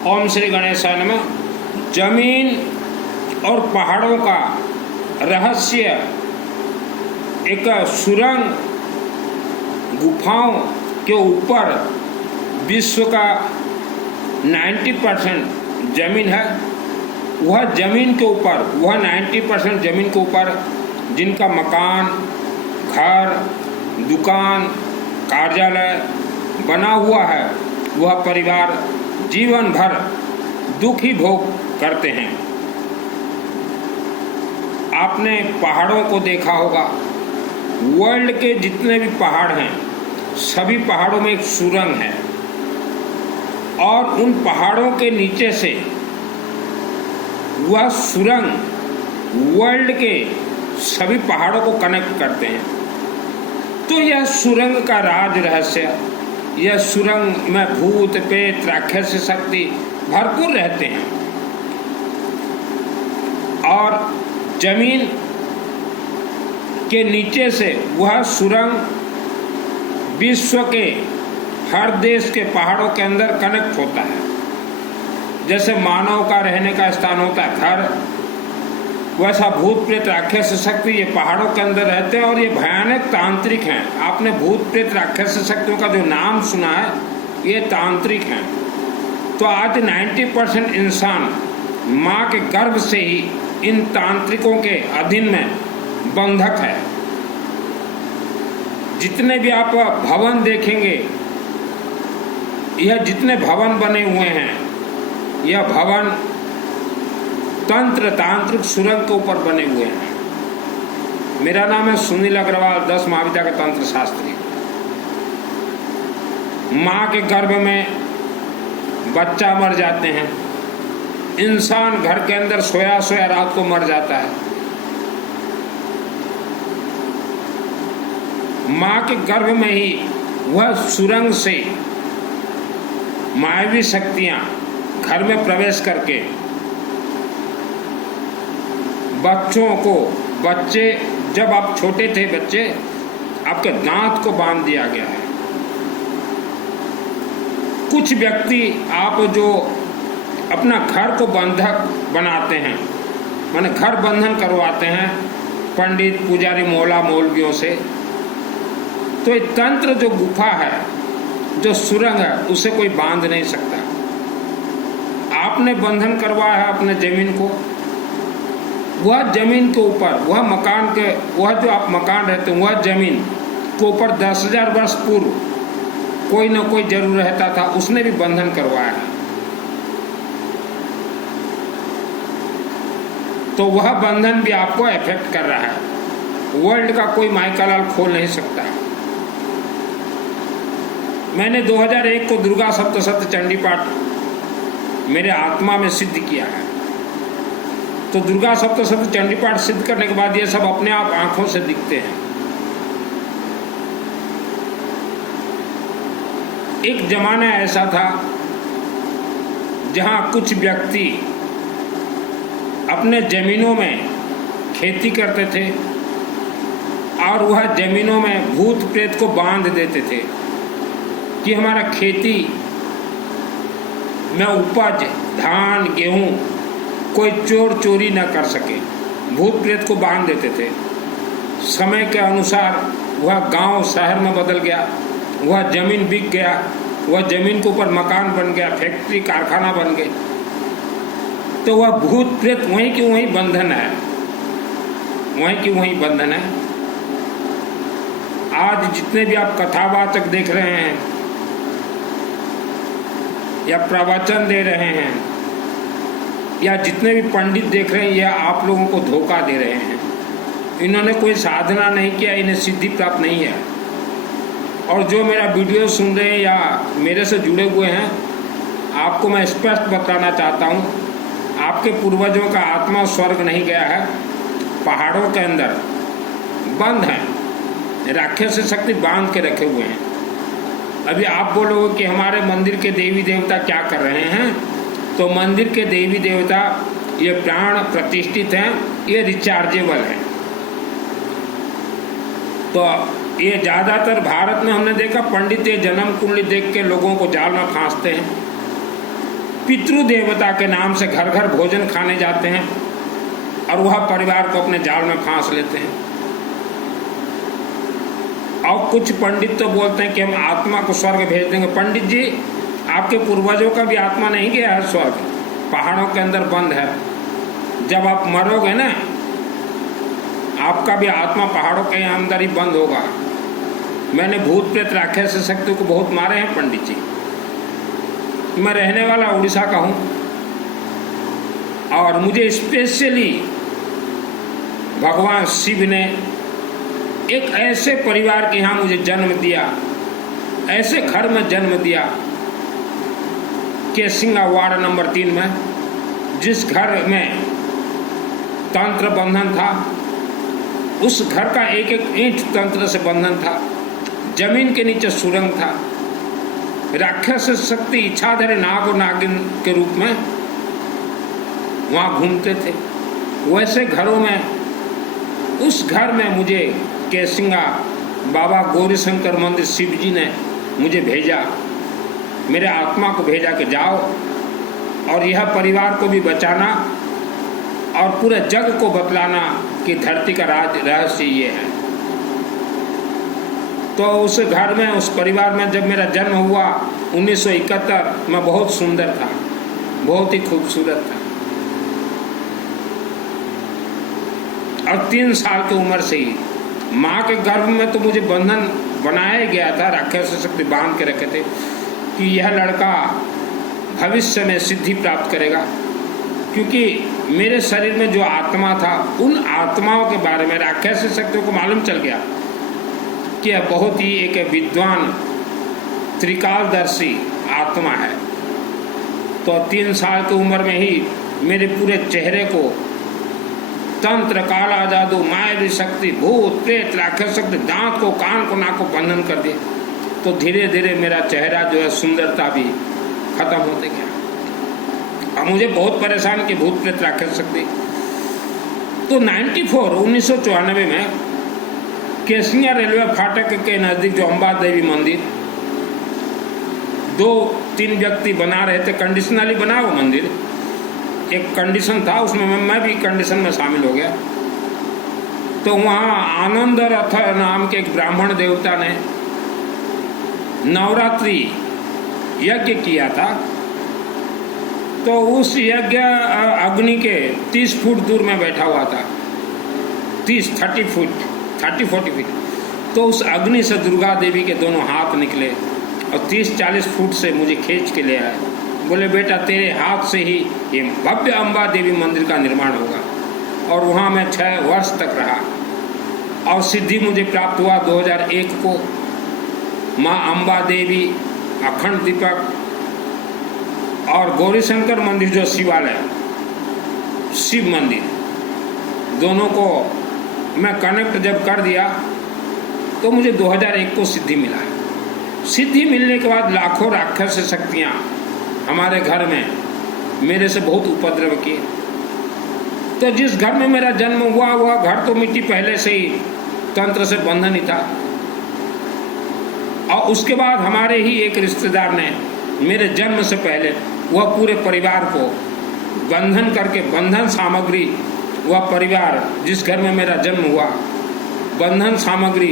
ओम श्री गणेशाय नमः। जमीन और पहाड़ों का रहस्य एक सुरंग गुफाओं के ऊपर विश्व का 90% जमीन है। वह जमीन के ऊपर, वह 90% जमीन के ऊपर जिनका मकान, घर, दुकान, कार्यालय बना हुआ है, वह परिवार जीवन भर दुख ही भोग करते हैं। आपने पहाड़ों को देखा होगा। वर्ल्ड के जितने भी पहाड़ हैं, सभी पहाड़ों में एक सुरंग है और उन पहाड़ों के नीचे से वह सुरंग वर्ल्ड के सभी पहाड़ों को कनेक्ट करते हैं। तो यह सुरंग का राज रहस्य, यह सुरंग में भूत प्रेत राक्षस शक्ति भरपूर रहते हैं और जमीन के नीचे से वह सुरंग विश्व के हर देश के पहाड़ों के अंदर कनेक्ट होता है। जैसे मानव का रहने का स्थान होता है घर, वैसा भूत प्रेत राक्षस शक्ति ये पहाड़ों के अंदर रहते हैं और ये भयानक तांत्रिक हैं। आपने भूत प्रेत राक्षस शक्तियों का जो नाम सुना है, ये तांत्रिक हैं। तो आज 90% इंसान माँ के गर्भ से ही इन तांत्रिकों के अधीन में बंधक है। जितने भी आप भवन देखेंगे, यह जितने भवन बने हुए हैं, यह भवन तंत्र तांत्रिक सुरंग के ऊपर बने हुए हैं। मेरा नाम है सुनील अग्रवाल, 10 महाविद्यालय का तंत्र शास्त्री। माँ के गर्भ में बच्चा मर जाते हैं। इंसान घर के अंदर सोया सोया रात को मर जाता है। माँ के गर्भ में ही वह सुरंग से मायावी शक्तियां घर में प्रवेश करके बच्चों को, बच्चे जब आप छोटे थे, बच्चे आपके दांत को बांध दिया गया है। कुछ व्यक्ति आप जो अपना घर को बंधक बनाते हैं, माने घर बंधन करवाते हैं पंडित पुजारी मौला मौलवियों से, तो ये तंत्र जो गुफा है, जो सुरंग है, उसे कोई बांध नहीं सकता। आपने बंधन करवाया है अपने जमीन को, वह जमीन के ऊपर, वह मकान के, वह जो आप मकान रहते हैं, वह जमीन के ऊपर 10,000 वर्ष पूर्व कोई न कोई जरूर रहता था, उसने भी बंधन करवाया है। तो वह बंधन भी आपको इफेक्ट कर रहा है। वर्ल्ड का कोई माइकालाल खोल नहीं सकता। मैंने 2001 को दुर्गा सप्तशती चंडी पाठ मेरे आत्मा में सिद्ध किया है। तो दुर्गा सप्तशती चंडी पाठ सिद्ध करने के बाद ये सब अपने आप आंखों से दिखते हैं। एक जमाना ऐसा था जहां कुछ व्यक्ति अपने जमीनों में खेती करते थे और वह जमीनों में भूत प्रेत को बांध देते थे कि हमारा खेती में उपज, धान, गेहूं कोई चोर चोरी न कर सके। भूत प्रेत को बांध देते थे। समय के अनुसार वह गांव शहर में बदल गया, वह जमीन बिक गया, वह जमीन के ऊपर मकान बन गया, फैक्ट्री कारखाना बन गए। तो वह भूत प्रेत वहीं की वहीं बंधन है, वहीं की वहीं बंधन है। आज जितने भी आप कथावाचक देख रहे हैं या प्रवचन दे रहे हैं या जितने भी पंडित देख रहे हैं, यह आप लोगों को धोखा दे रहे हैं। इन्होंने कोई साधना नहीं किया, इन्हें सिद्धि प्राप्त नहीं है। और जो मेरा वीडियो सुन रहे हैं या मेरे से जुड़े हुए हैं, आपको मैं स्पष्ट बताना चाहता हूँ, आपके पूर्वजों का आत्मा स्वर्ग नहीं गया है, पहाड़ों के अंदर बंद है, राक्षस शक्ति बांध के रखे हुए हैं। अभी आप बोलोगे कि हमारे मंदिर के देवी देवता क्या कर रहे हैं, तो मंदिर के देवी देवता ये प्राण प्रतिष्ठित हैं, ये रिचार्जेबल हैं। तो ये ज़्यादातर भारत में हमने देखा पंडित ये जन्म कुंडली देख के लोगों को जाल में फांसते हैं। पितृ देवता के नाम से घर घर भोजन खाने जाते हैं और वह परिवार को अपने जाल में फांस लेते हैं। और कुछ पंडित तो बोलते हैं कि हम आत्मा को स्वर्ग भेज देंगे। पंडित जी, आपके पूर्वजों का भी आत्मा नहीं गया है स्वर्ग, पहाड़ों के अंदर बंद है। जब आप मरोगे ना, आपका भी आत्मा पहाड़ों के अंदर ही बंद होगा। मैंने भूत प्रेत राक्षस शक्ति को बहुत मारे हैं पंडित जी। मैं रहने वाला उड़ीसा का हूँ और मुझे स्पेशली भगवान शिव ने एक ऐसे परिवार के यहाँ मुझे जन्म दिया, ऐसे घर में जन्म दिया केसिंगा वार्ड नंबर 3 में, जिस घर में तंत्र बंधन था। उस घर का एक एक ईंट तंत्र से बंधन था। जमीन के नीचे सुरंग था। राक्षस शक्ति इच्छाधारी नाग और नागिन के रूप में वहाँ घूमते थे। वैसे घरों में, उस घर में मुझे केसिंगा बाबा गौरीशंकर मंदिर शिव जी ने मुझे भेजा, मेरे आत्मा को भेजा कि जाओ और यह परिवार को भी बचाना और पूरे जग को बतलाना कि धरती का रहस्य ये है। तो उस घर में, उस परिवार में जब मेरा जन्म हुआ 1971 में, बहुत सुंदर था, बहुत ही खूबसूरत था। और 3 साल की उम्र से ही माँ के गर्भ में तो मुझे बंधन बनाया गया था, राक्षस शक्ति बांध के रखे थे कि यह लड़का भविष्य में सिद्धि प्राप्त करेगा। क्योंकि मेरे शरीर में जो आत्मा था, उन आत्माओं के बारे में राक्षस शक्तियों को मालूम चल गया कि यह बहुत ही एक विद्वान त्रिकालदर्शी आत्मा है। तो 3 साल की उम्र में ही मेरे पूरे चेहरे को तंत्र, काला जादू, मायावी शक्ति, भूत प्रेत, राक्षस शक्ति, दांत को, कान को, नाक को बंधन कर दिए। तो धीरे धीरे मेरा चेहरा जो है, सुंदरता भी खत्म होते गया। अब मुझे बहुत परेशान कि भूत प्रेत राक्षस शक्ति। तो 1994 में केसिंगा रेलवे फाटक के नज़दीक जो अम्बा देवी मंदिर, 2-3 व्यक्ति बना रहे थे, कंडीशनली बना वो मंदिर, एक कंडीशन था, उसमें मैं भी कंडीशन में शामिल हो गया। तो वहाँ आनंद रथ नाम के एक ब्राह्मण देवता ने नवरात्रि यज्ञ किया था। तो उस यज्ञ अग्नि के 30 फुट दूर में बैठा हुआ था, 30-40 फुट। तो उस अग्नि से दुर्गा देवी के दोनों हाथ निकले और 30-40 फुट से मुझे खींच के ले आए। बोले, बेटा तेरे हाथ से ही ये भव्य अम्बा देवी मंदिर का निर्माण होगा। और वहाँ मैं 6 वर्ष तक रहा और सिद्धि मुझे प्राप्त हुआ 2001 को। माँ अम्बा देवी, अखंड दीपक और गौरीशंकर मंदिर जो शिवालय, शिव मंदिर, दोनों को मैं कनेक्ट जब कर दिया तो मुझे 2001 को सिद्धि मिला। सिद्धि मिलने के बाद लाखों राक्षस शक्तियाँ हमारे घर में मेरे से बहुत उपद्रव किए। तो जिस घर में मेरा जन्म हुआ, वह घर तो मिट्टी पहले से ही तंत्र से बंधन ही था। और उसके बाद हमारे ही एक रिश्तेदार ने मेरे जन्म से पहले वह पूरे परिवार को बंधन करके, बंधन सामग्री, वह परिवार जिस घर में मेरा जन्म हुआ, बंधन सामग्री,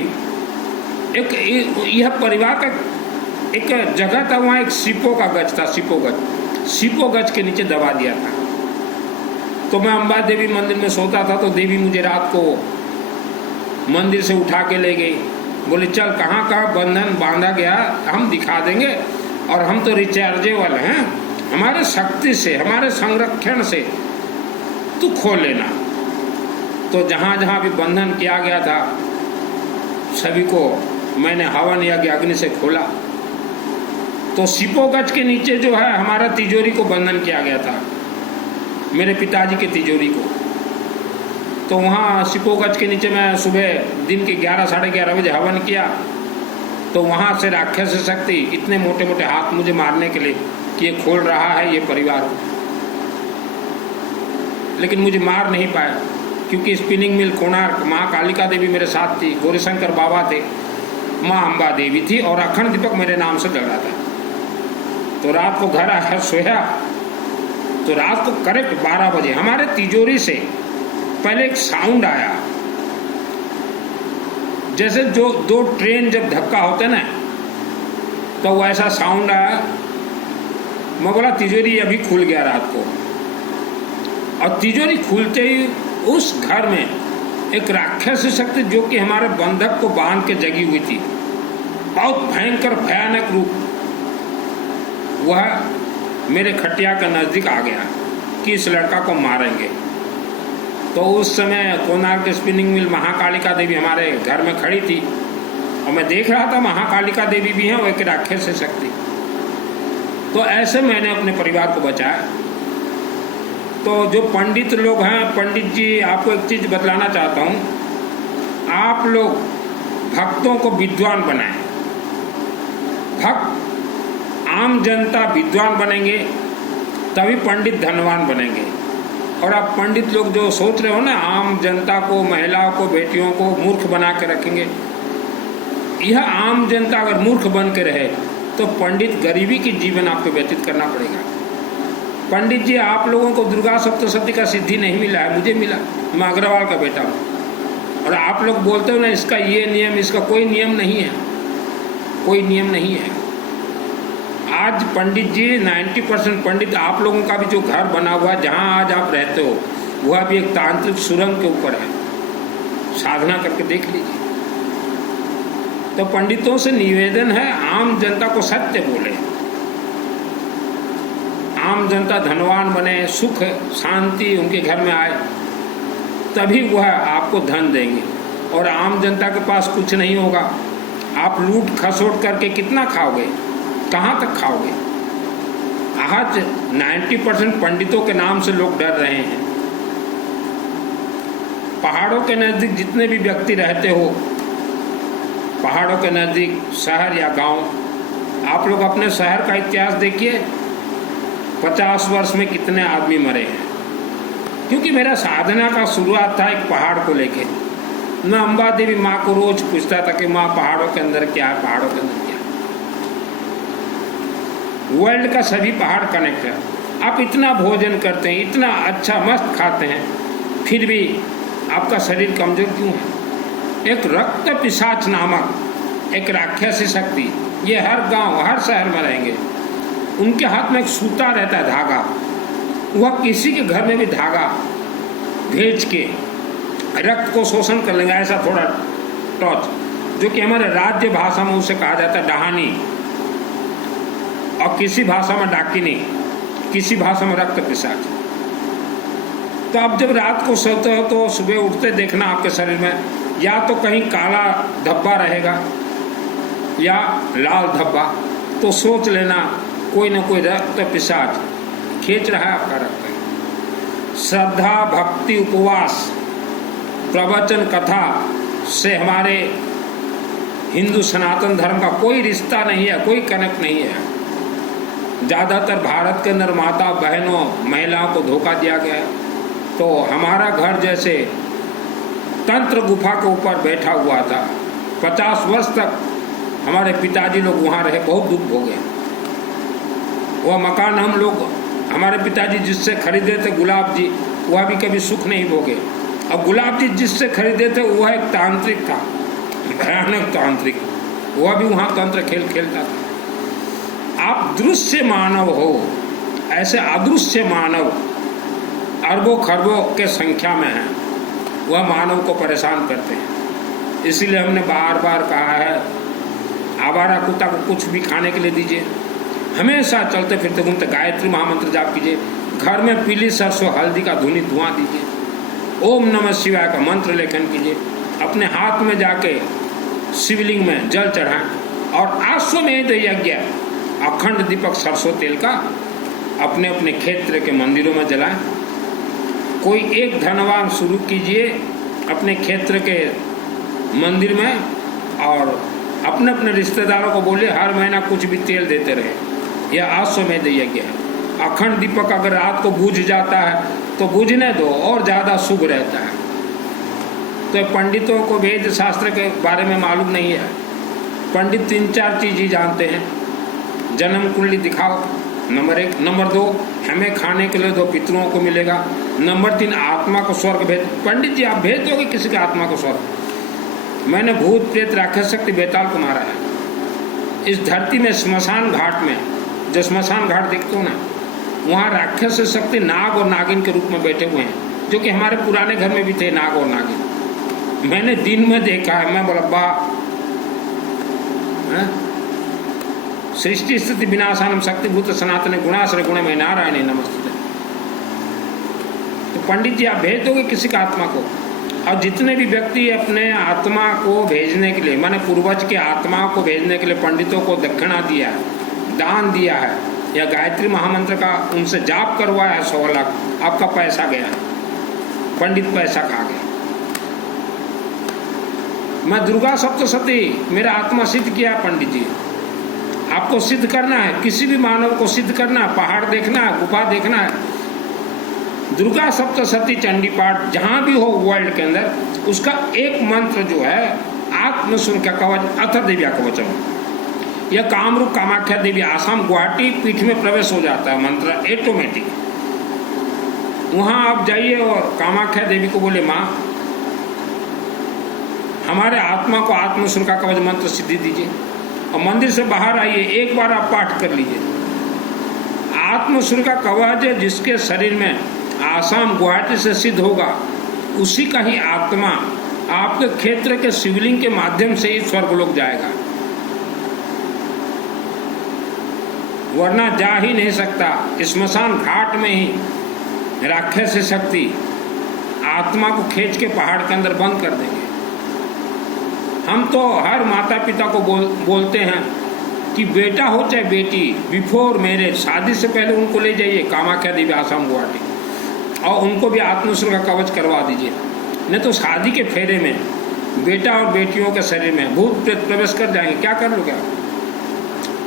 एक यह परिवार का एक जगह था, वहाँ एक सीपो का गज था, सीपो गज के नीचे दबा दिया था। तो मैं अम्बा देवी मंदिर में सोता था, तो देवी मुझे रात को मंदिर से उठा के ले गई। बोले, चल कहाँ कहाँ बंधन बांधा गया हम दिखा देंगे, और हम तो रिचार्जेबल हैं, हमारे शक्ति से, हमारे संरक्षण से तू खोल लेना। तो जहाँ जहाँ भी बंधन किया गया था सभी को मैंने हवन यज्ञ अग्नि से खोला। तो सिपोगज के नीचे जो है हमारा तिजोरी को बंधन किया गया था, मेरे पिताजी के तिजोरी को। तो वहाँ सिपोगज के नीचे मैं सुबह दिन के 11-11:30 बजे हवन किया। तो वहाँ से राक्षस शक्ति इतने मोटे मोटे हाथ मुझे मारने के लिए कि ये खोल रहा है ये परिवार, लेकिन मुझे मार नहीं पाया क्योंकि स्पिनिंग मिल कोणार्क, माँ कालिका देवी मेरे साथ थी, गौरीशंकर बाबा थे, माँ अम्बा देवी थी और अखंड दीपक मेरे नाम से जल रहा था। तो रात को घर आकर सोया तो रात को करेक्ट 12 बजे हमारे तिजोरी से पहले एक साउंड आया, जैसे जो 2 ट्रेन जब धक्का होते ना, तो वैसा साउंड आया। मैं बोला तिजोरी अभी खुल गया रात को, और तिजोरी खुलते ही उस घर में एक राक्षस शक्ति जो कि हमारे बंधक को बांध के जगी हुई थी, बहुत भयंकर भयानक रूप, वह मेरे खटिया के नज़दीक आ गया कि इस लड़का को मारेंगे। तो उस समय कोणार्क स्पिनिंग मिल महाकालिका देवी हमारे घर में खड़ी थी, और मैं देख रहा था महाकालिका देवी भी हैं और एक राक्षस शक्ति। तो ऐसे मैंने अपने परिवार को बचाया। तो जो पंडित लोग हैं, पंडित जी, आपको एक चीज़ बतलाना चाहता हूँ, आप लोग भक्तों को विद्वान बनाएं। भक्त आम जनता विद्वान बनेंगे तभी पंडित धनवान बनेंगे। और आप पंडित लोग जो सोच रहे हो ना, आम जनता को, महिलाओं को, बेटियों को मूर्ख बना के रखेंगे, यह आम जनता अगर मूर्ख बन के रहे तो पंडित गरीबी की जीवन आपको व्यतीत करना पड़ेगा। पंडित जी, आप लोगों को दुर्गा सप्तशती का सिद्धि नहीं मिला है, मुझे मिला, मैं अग्रवाल का बेटा हूँ। और आप लोग बोलते हो ना इसका ये नियम, इसका कोई नियम नहीं है, कोई नियम नहीं है। आज पंडित जी 90% पंडित आप लोगों का भी जो घर बना हुआ है, जहाँ आज आप रहते हो, वह भी एक तांत्रिक सुरंग के ऊपर है। साधना करके देख लीजिए। तो पंडितों से निवेदन है, आम जनता को सत्य बोले, आम जनता धनवान बने, सुख शांति उनके घर में आए, तभी वह आपको धन देंगे। और आम जनता के पास कुछ नहीं होगा, आप लूट खसोट करके कितना खाओगे, कहाँ तक खाओगे। आज 90% पंडितों के नाम से लोग डर रहे हैं। पहाड़ों के नज़दीक जितने भी व्यक्ति रहते हो, पहाड़ों के नज़दीक शहर या गांव, आप लोग अपने शहर का इतिहास देखिए, 50 वर्ष में कितने आदमी मरे हैं। क्योंकि मेरा साधना का शुरुआत था एक पहाड़ को लेके। मैं अम्बा देवी माँ को रोज पूछता था कि माँ पहाड़ों के अंदर क्या है, पहाड़ों के अंदर क्या है। वर्ल्ड का सभी पहाड़ कनेक्ट है। आप इतना भोजन करते हैं, इतना अच्छा मस्त खाते हैं, फिर भी आपका शरीर कमजोर क्यों है। एक रक्त पिशाच नामक एक राक्षसी शक्ति, ये हर गांव हर शहर में रहेंगे। उनके हाथ में एक सूता रहता है, धागा, वह किसी के घर में भी धागा भेज के रक्त को शोषण कर लेंगे। ऐसा थोड़ा टॉर्च, जो कि हमारे राज्य भाषा में उसे कहा जाता है डहानी, और किसी भाषा में डाकिनी, किसी भाषा में रक्त पिशाच। तो अब जब रात को सोते हो तो सुबह उठते देखना आपके शरीर में या तो कहीं काला धब्बा रहेगा या लाल धब्बा, तो सोच लेना कोई ना कोई रक्त पिशाच खींच रहा है आपका रक्त। श्रद्धा, भक्ति, उपवास, प्रवचन, कथा से हमारे हिंदू सनातन धर्म का कोई रिश्ता नहीं है, कोई कनेक्ट नहीं है। ज़्यादातर भारत के अंदर माता बहनों महिलाओं को धोखा दिया गया है। तो हमारा घर जैसे तंत्र गुफा के ऊपर बैठा हुआ था, 50 वर्ष तक हमारे पिताजी लोग वहाँ रहे, बहुत दुख भोगे। वह मकान हम लोग, हमारे पिताजी जिससे खरीदे थे गुलाब जी, वह भी कभी सुख नहीं भोगे। अब गुलाब जी जिससे खरीदे थे वह एक तांत्रिक था, भयानक तांत्रिक, वह भी वहाँ तंत्र खेल खेलता था। आप दृश्य मानव हो, ऐसे अदृश्य मानव अरबों खरबों के संख्या में हैं, वह मानव को परेशान करते हैं। इसीलिए हमने बार बार कहा है, आवारा कुत्ता को कुछ भी खाने के लिए दीजिए, हमेशा चलते फिरते घूमते गायत्री महामंत्र जाप कीजिए, घर में पीली सरसों हल्दी का धुआं दीजिए, ओम नमः शिवाय का मंत्र लेखन कीजिए, अपने हाथ में जाके शिवलिंग में जल चढ़ाएं, और अश्वमेध यज्ञ अखंड दीपक सरसों तेल का अपने अपने क्षेत्र के मंदिरों में जलाएं। कोई एक धनवान शुरू कीजिए अपने क्षेत्र के मंदिर में, और अपने अपने रिश्तेदारों को बोलिए हर महीना कुछ भी तेल देते रहे। यह अश्वमेध यज्ञ है। अखंड दीपक अगर रात को बुझ जाता है तो बुझने दो, और ज़्यादा शुभ रहता है। तो पंडितों को वेद शास्त्र के बारे में मालूम नहीं है। पंडित 3-4 चीज़ ही जानते हैं। जन्म कुंडली दिखाओ, नंबर 1, नंबर 2 हमें खाने के लिए दो, पितरों को मिलेगा। नंबर 3, आत्मा को स्वर्ग भेज। पंडित जी, आप भेज दोगे किसी की आत्मा को स्वर्ग? मैंने भूत प्रेत राक्षस शक्ति बेताल को मारा है इस धरती में। स्मशान घाट में, जो स्मशान घाट देखते हो ना, वहाँ राक्षस शक्ति नाग और नागिन के रूप में बैठे हुए हैं, जो कि हमारे पुराने घर में भी थे नाग और नागिन। मैंने दिन में देखा है। मैं बोला वाह, सृष्टि स्थिति विनाशानम शक्तिभूत सनातन गुणाश्रय गुणमय नारायण नमस्ते। तो पंडित जी, आप भेज दोगे किसी का आत्मा को? और जितने भी व्यक्ति अपने आत्मा को भेजने के लिए, माने पूर्वज के आत्माओं को भेजने के लिए पंडितों को दक्षिणा दिया है, दान दिया है, या गायत्री महामंत्र का उनसे जाप करवाया है 100 लाख, आपका पैसा गया, पंडित पैसा खा गया। मैं दुर्गा सप्तशती मेरा आत्मा सिद्ध किया है पंडित जी। आपको सिद्ध करना है, किसी भी मानव को सिद्ध करना है, पहाड़ देखना है, गुफा देखना है, दुर्गा सप्तशती चंडी पाठ जहां भी हो वर्ल्ड के अंदर, उसका एक मंत्र जो है आत्मसूर्य का कवच अथ देव्या कवचम, यह कामरूप कामाख्या देवी आसाम गुवाहाटी पीठ में प्रवेश हो जाता है मंत्र ऑटोमेटिक। वहां आप जाइए और कामाख्या देवी को बोले, माँ हमारे आत्मा को आत्मसूर्य का कवच मंत्र सिद्धि दीजिए, और मंदिर से बाहर आइए, एक बार आप पाठ कर लीजिए। आत्मसूर्य का कवच जिसके शरीर में आसाम गुवाहाटी से सिद्ध होगा, उसी का ही आत्मा आपके क्षेत्र के शिवलिंग के माध्यम से ही स्वर्गलोक जाएगा, वरना जा ही नहीं सकता। स्मशान घाट में ही राक्षस शक्ति आत्मा को खींच के पहाड़ के अंदर बंद कर देंगे। हम तो हर माता पिता को बोलते हैं कि बेटा हो चाहे बेटी, बिफोर मैरिज, शादी से पहले उनको ले जाइए कामाख्या देवी आसाम गुवाहाटी, और उनको भी आत्मसूर्य का कवच करवा दीजिए। नहीं तो शादी के फेरे में बेटा और बेटियों के शरीर में भूत प्रेत प्रवेश कर जाएंगे, क्या कर लोगे आप?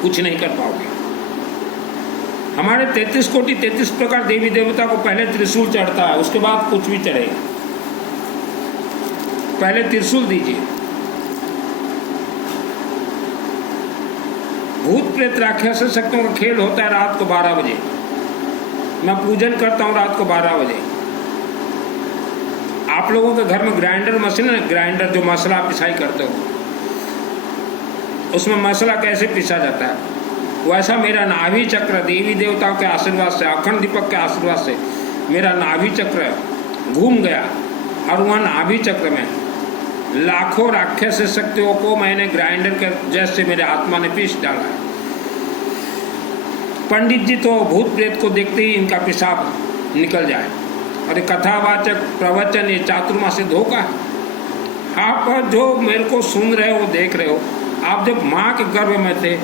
कुछ नहीं कर पाओगे। हमारे 33 कोटि 33 प्रकार देवी देवता को पहले त्रिशूल चढ़ता है, उसके बाद कुछ भी चढ़ेगा। पहले त्रिशूल दीजिए। भूत प्रेत राक्षस शक्तियों का खेल होता है रात को 12 बजे। मैं पूजन करता हूँ रात को 12 बजे। आप लोगों के घर में ग्राइंडर मशीन है, ग्राइंडर जो मसाला पिसाई करते हो, उसमें मसाला कैसे पिसा जाता है, वैसा मेरा नाभि चक्र देवी देवताओं के आशीर्वाद से, अखंड दीपक के आशीर्वाद से मेरा नाभि चक्र घूम गया, और वहाँ नाभि चक्र में लाखों राक्षस शक्तियों को मैंने ग्राइंडर के जैसे मेरे आत्मा ने पीस डाला है। पंडित जी तो भूत प्रेत को देखते ही इनका पेशाब निकल जाए। और ये कथावाचक प्रवचन, ये चातुर्मासी धोखा है। आप जो मेरे को सुन रहे हो, देख रहे हो, आप जब माँ के गर्भ में थे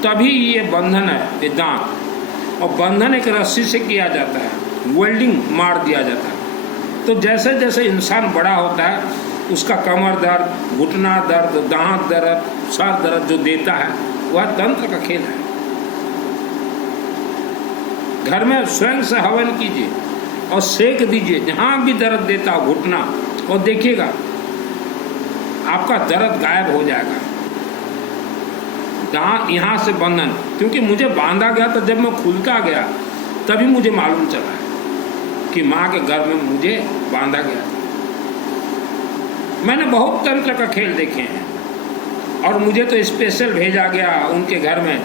तभी ये बंधन है, ये दांत, और बंधन एक रस्सी से किया जाता है, वेल्डिंग मार दिया जाता है। तो जैसे जैसे इंसान बड़ा होता है, उसका कमर दर्द, घुटना दर्द, दांत दर्द, सर दर्द जो देता है, वह तंत्र का खेल है। घर में स्वयं से हवन कीजिए और सेक दीजिए जहां भी दर्द देता हो घुटना, और देखिएगा आपका दर्द गायब हो जाएगा। यहाँ से बंधन, क्योंकि मुझे बांधा गया तो जब मैं खुलता गया तभी मुझे मालूम चला कि माँ के गर्भ में मुझे बांधा गया। मैंने बहुत तंत्र का खेल देखे हैं, और मुझे तो स्पेशल भेजा गया उनके घर में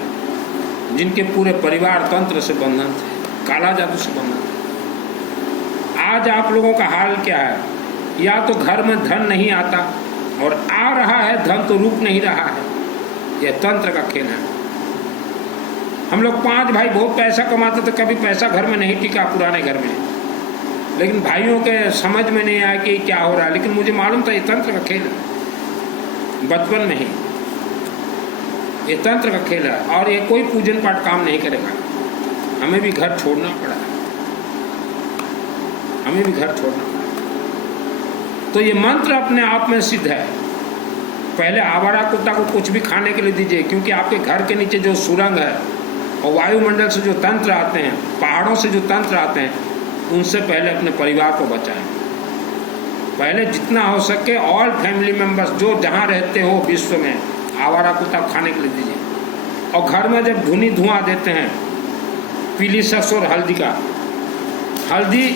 जिनके पूरे परिवार तंत्र से बंधन थे, काला जादू से बंधन थे। आज आप लोगों का हाल क्या है? या तो घर में धन नहीं आता, और आ रहा है धन तो रुक नहीं रहा है। यह तंत्र का खेल है। हम लोग 5 भाई बहुत पैसा कमाते थे, कभी पैसा घर में नहीं टिका पुराने घर में, लेकिन भाइयों के समझ में नहीं आया कि क्या हो रहा है। लेकिन मुझे मालूम था ये तंत्र का खेल है, बचपन में ही ये तंत्र का खेल है, और ये कोई पूजन पाठ काम नहीं करेगा। हमें भी घर छोड़ना पड़ा, हमें भी घर छोड़ना पड़ा। तो ये मंत्र अपने आप में सिद्ध है। पहले आवारा कुत्ता को कुछ भी खाने के लिए दीजिए, क्योंकि आपके घर के नीचे जो सुरंग है और वायुमंडल से जो तंत्र आते हैं, पहाड़ों से जो तंत्र आते हैं, उनसे पहले अपने परिवार को बचाएं। पहले जितना हो सके ऑल फैमिली मेंबर्स जो जहाँ रहते हो विश्व में, आवारा कुत्ता खाने के लिए दीजिए। और घर में जब धुनी धुआं देते हैं पीली सरसों और हल्दी का, हल्दी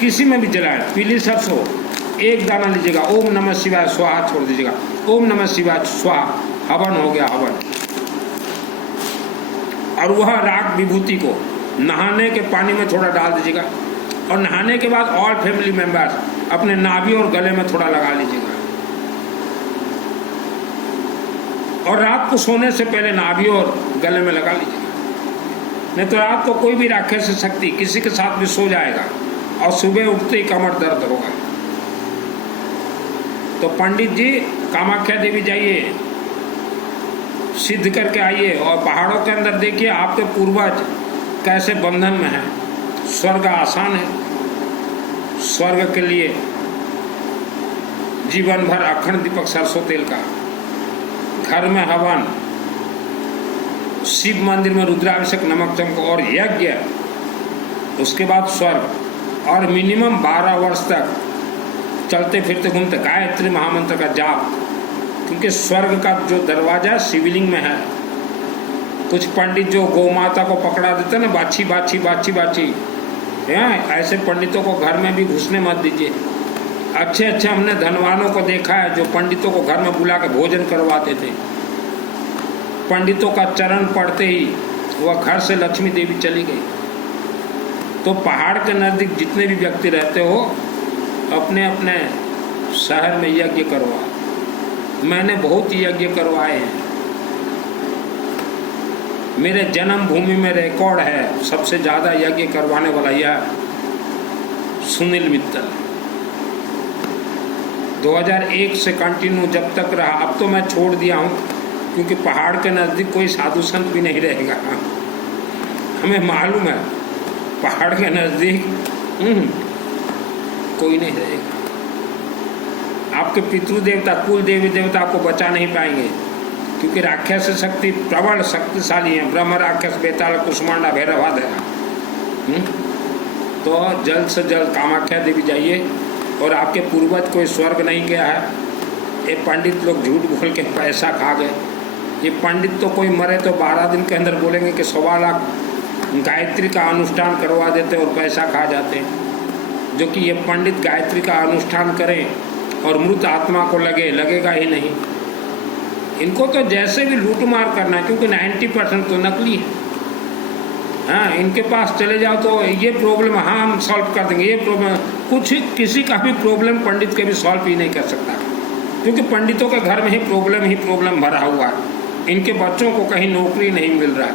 किसी में भी जलाएं, पीली सरसों एक दाना लीजिएगा, ओम नमः शिवाय स्वाहा छोड़ दीजिएगा, ओम नमः शिवाय स्वाहा, हवन हो गया हवन। और वह राग विभूति को नहाने के पानी में थोड़ा डाल दीजिएगा, और नहाने के बाद ऑल फैमिली मेंबर्स अपने नाभि और गले में थोड़ा लगा लीजिएगा, और रात को सोने से पहले नाभि और गले में लगा लीजिएगा। नहीं तो रात को कोई भी राक्षस शक्ति किसी के साथ भी सो जाएगा और सुबह उठते ही कमर दर्द होगा। तो पंडित जी कामाख्या देवी जाइए, सिद्ध करके आइए, और पहाड़ों के अंदर देखिए आपके पूर्वज कैसे बंधन में है। स्वर्ग आसान है, स्वर्ग के लिए जीवन भर अखंड दीपक सरसों तेल का, घर में हवन, शिव मंदिर में रुद्राभिषेक नमक चमक और यज्ञ, उसके बाद स्वर्ग, और मिनिमम 12 वर्ष तक चलते फिरते घूमते गायत्री महामंत्र का जाप, क्योंकि स्वर्ग का जो दरवाजा शिवलिंग में है। कुछ पंडित जो गौ माता को पकड़ा देते ना, बाछी बाछी बाछी बाछी, ऐसे पंडितों को घर में भी घुसने मत दीजिए। अच्छे अच्छे हमने धनवानों को देखा है जो पंडितों को घर में बुला के भोजन करवाते थे। पंडितों का चरण पड़ते ही वह घर से लक्ष्मी देवी चली गई। तो पहाड़ के नज़दीक जितने भी व्यक्ति रहते हो, अपने अपने शहर में यज्ञ करवा। मैंने बहुत यज्ञ करवाए हैं, मेरे जन्मभूमि में रिकॉर्ड है सबसे ज़्यादा यज्ञ करवाने वाला यह सुनील मित्तल। 2001 से कंटिन्यू जब तक रहा, अब तो मैं छोड़ दिया हूँ क्योंकि पहाड़ के नज़दीक कोई साधु संत भी नहीं रहेगा। हमें मालूम है पहाड़ के नज़दीक कोई नहीं रहेगा। आपके पितृदेवता कुल देवी देवता आपको बचा नहीं पाएंगे, क्योंकि राक्षस शक्ति प्रबल शक्तिशाली है। ब्रह्म राक्षस बेताल कुष्मांडा भैरवाद है। तो जल्द से जल्द कामाख्या देवी जाइए। और आपके पूर्वज कोई स्वर्ग नहीं गया है, ये पंडित लोग झूठ बोल के पैसा खा गए। ये पंडित तो कोई मरे तो 12 दिन के अंदर बोलेंगे कि 1.25 लाख गायत्री का अनुष्ठान करवा देते और पैसा खा जाते, जो कि ये पंडित गायत्री का अनुष्ठान करें और मृत आत्मा को लगेगा ही नहीं। इनको तो जैसे भी लूट मार करना है, क्योंकि 90% तो नकली है। हाँ, इनके पास चले जाओ तो ये प्रॉब्लम हाँ हम सॉल्व कर देंगे, ये प्रॉब्लम कुछ किसी का भी प्रॉब्लम पंडित के भी सॉल्व ही नहीं कर सकता, क्योंकि पंडितों के घर में ही प्रॉब्लम भरा हुआ है। इनके बच्चों को कहीं नौकरी नहीं मिल रहा है,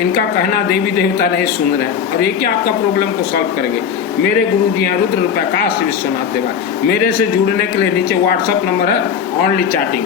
इनका कहना देवी देवता नहीं सुन रहे हैं, और ये क्या आपका प्रॉब्लम को सॉल्व करेंगे। मेरे गुरु जी हैं रुद्र प्रकाश विश्वनाथ देवा। मेरे से जुड़ने के लिए नीचे व्हाट्सअप नंबर है, ऑनली चैटिंग।